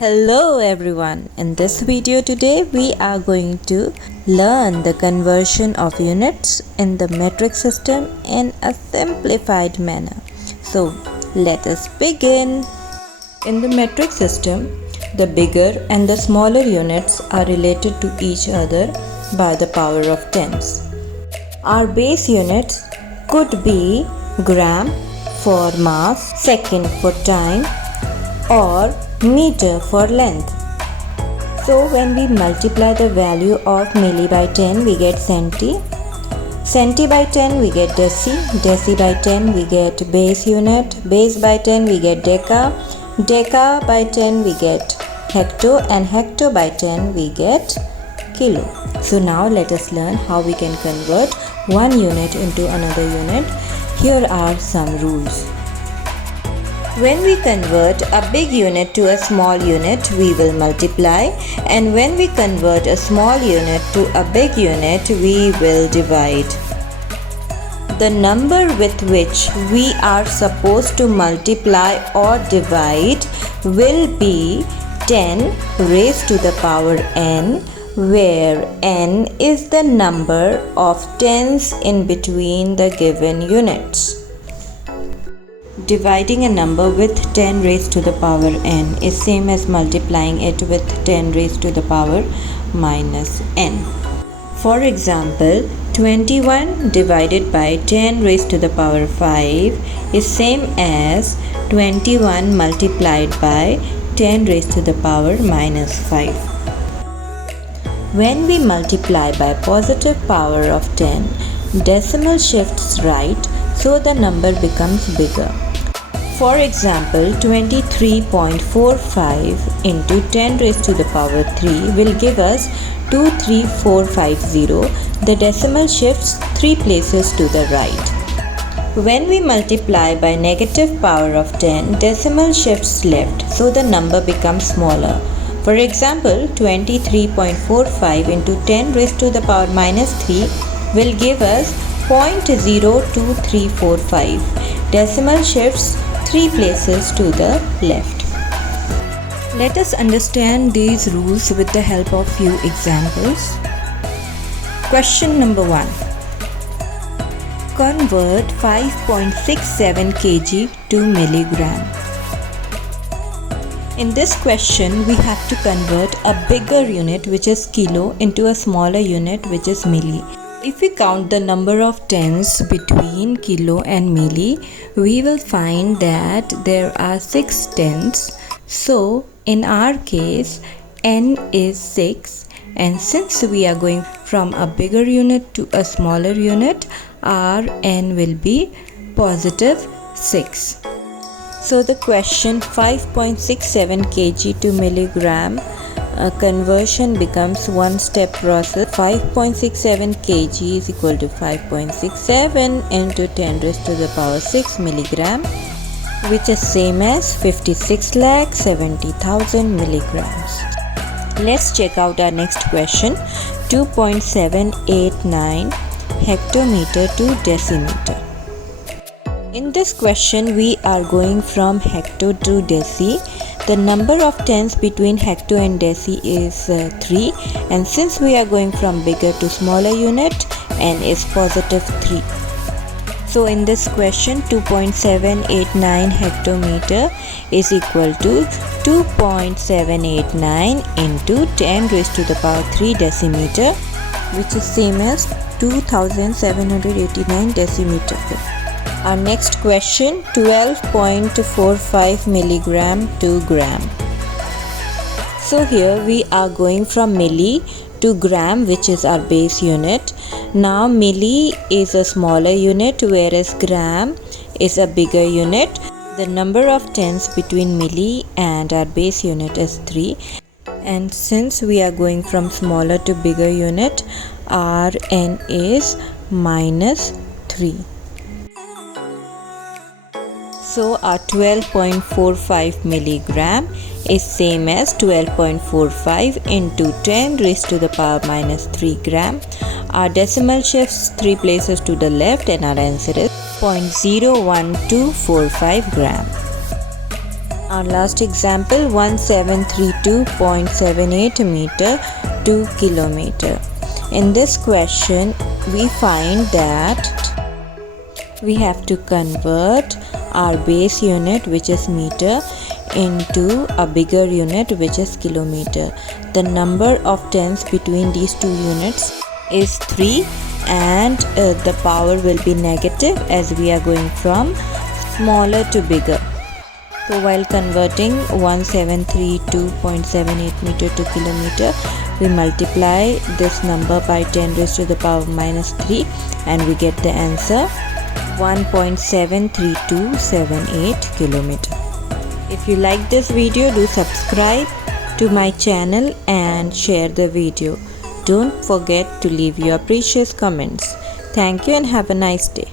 Hello everyone, in this video today we are going to learn the conversion of units in the metric system in a simplified manner. So let us begin. In the metric system, the bigger and the smaller units are related to each other by the power of tens. Our base units could be gram for mass, second for time, or meter for length. So when we multiply the value of milli by 10 we get centi, centi by 10 we get deci, deci by 10 we get base unit, base by 10 we get deca, deca by 10 we get hecto, and hecto by 10 we get kilo. So now let us learn how we can convert one unit into another unit. Here are some rules. When we convert a big unit to a small unit, we will multiply, and when we convert a small unit to a big unit, we will divide. The number with which we are supposed to multiply or divide will be 10 raised to the power n, where n is the number of tens in between the given units. Dividing a number with 10 raised to the power n is same as multiplying it with 10 raised to the power minus n. For example, 21 divided by 10 raised to the power 5 is same as 21 multiplied by 10 raised to the power minus 5. When we multiply by positive power of 10, decimal shifts right, so the number becomes bigger. For example, 23.45 into 10 raised to the power 3 will give us 23450. The decimal shifts 3 places to the right. When we multiply by negative power of 10, decimal shifts left, so the number becomes smaller. For example, 23.45 into 10 raised to the power minus 3 will give us 0.02345. Decimal shifts 3 places to the left. Let us understand these rules with the help of few examples. Question number 1. Convert 5.67 kg to milligram. In this question, we have to convert a bigger unit, which is kilo, into a smaller unit, which is milli. If we count the number of tens between kilo and milli, we will find that there are 6 tens. So in our case, n is 6, and since we are going from a bigger unit to a smaller unit, our n will be positive 6. So the question 5.67 kg to milligram conversion becomes one step process. 5.67 kg is equal to 5.67 into 10 raised to the power 6 milligram, which is same as 56,70,000 milligrams. Let's check out our next question. 2.789 hectometer to decimeter. In this question, we are going from hecto to deci. The number of tens between hecto and deci is 3, and since we are going from bigger to smaller unit, n is positive 3. So in this question, 2.789 hectometer is equal to 2.789 into 10 raised to the power 3 decimeter, which is same as 2789 decimeter. Our next question, 12.45 milligram to gram. So here we are going from milli to gram, which is our base unit. Now milli is a smaller unit, whereas gram is a bigger unit. The number of tens between milli and our base unit is 3. And since we are going from smaller to bigger unit, our n is minus 3. So our 12.45 milligram is same as 12.45 into 10 raised to the power minus 3 gram. Our decimal shifts 3 places to the left, and our answer is 0.01245 gram. Our last example, 1732.78 meter to kilometer. In this question, we find that we have to convert our base unit, which is meter, into a bigger unit, which is kilometer. The number of tens between these two units is 3, and the power will be negative as we are going from smaller to bigger. So while converting 1732.78 meter to kilometer, we multiply this number by 10 raised to the power minus 3 and we get the answer 1.73278 kilometer. If you like this video, do subscribe to my channel and share the video. Don't forget to leave your precious comments. Thank you and have a nice day.